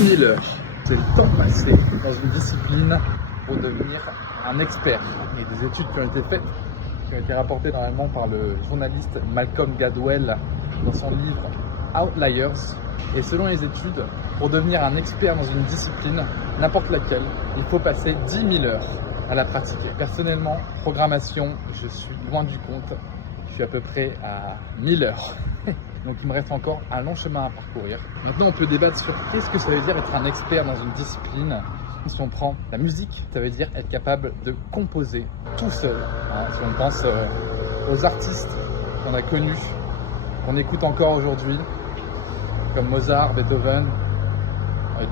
10 000 heures. C'est le temps passé dans une discipline pour devenir un expert. Et des études qui ont été faites, qui ont été rapportées normalement par le journaliste Malcolm Gladwell dans son livre Outliers. Et selon les études, pour devenir un expert dans une discipline, n'importe laquelle, il faut passer 10 000 heures à la pratiquer. Personnellement, programmation, je suis loin du compte. Je suis à peu près à 1000 heures. Donc il me reste encore un long chemin à parcourir. Maintenant, on peut débattre sur qu'est-ce que ça veut dire être un expert dans une discipline. Si on prend la musique, ça veut dire être capable de composer tout seul. Si on pense aux artistes qu'on a connus, qu'on écoute encore aujourd'hui, comme Mozart, Beethoven,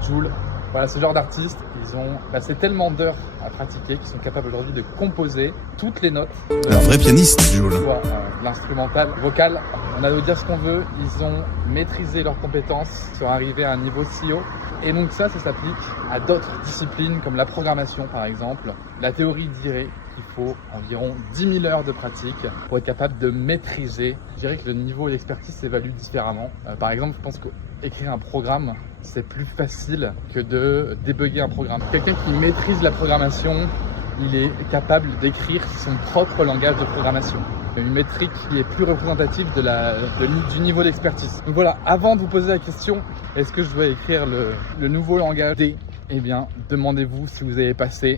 Jules. Voilà, ce genre d'artistes, ils ont passé tellement d'heures à pratiquer qu'ils sont capables aujourd'hui de composer toutes les notes. Un vrai pianiste, Jules. Soit l'instrumental, vocal. On a beau dire ce qu'on veut, ils ont maîtrisé leurs compétences, sont arrivés à un niveau si haut. Et donc ça s'applique à d'autres disciplines comme la programmation par exemple. La théorie dirait qu'il faut environ 10 000 heures de pratique pour être capable de maîtriser. Je dirais que le niveau d'expertise s'évalue différemment. Par exemple, je pense qu'écrire un programme, c'est plus facile que de débugger un programme. Quelqu'un qui maîtrise la programmation, il est capable d'écrire son propre langage de programmation. Une métrique qui est plus représentative du niveau d'expertise. Donc voilà, avant de vous poser la question, est-ce que je dois écrire le nouveau langage D ? Eh bien, demandez-vous si vous avez passé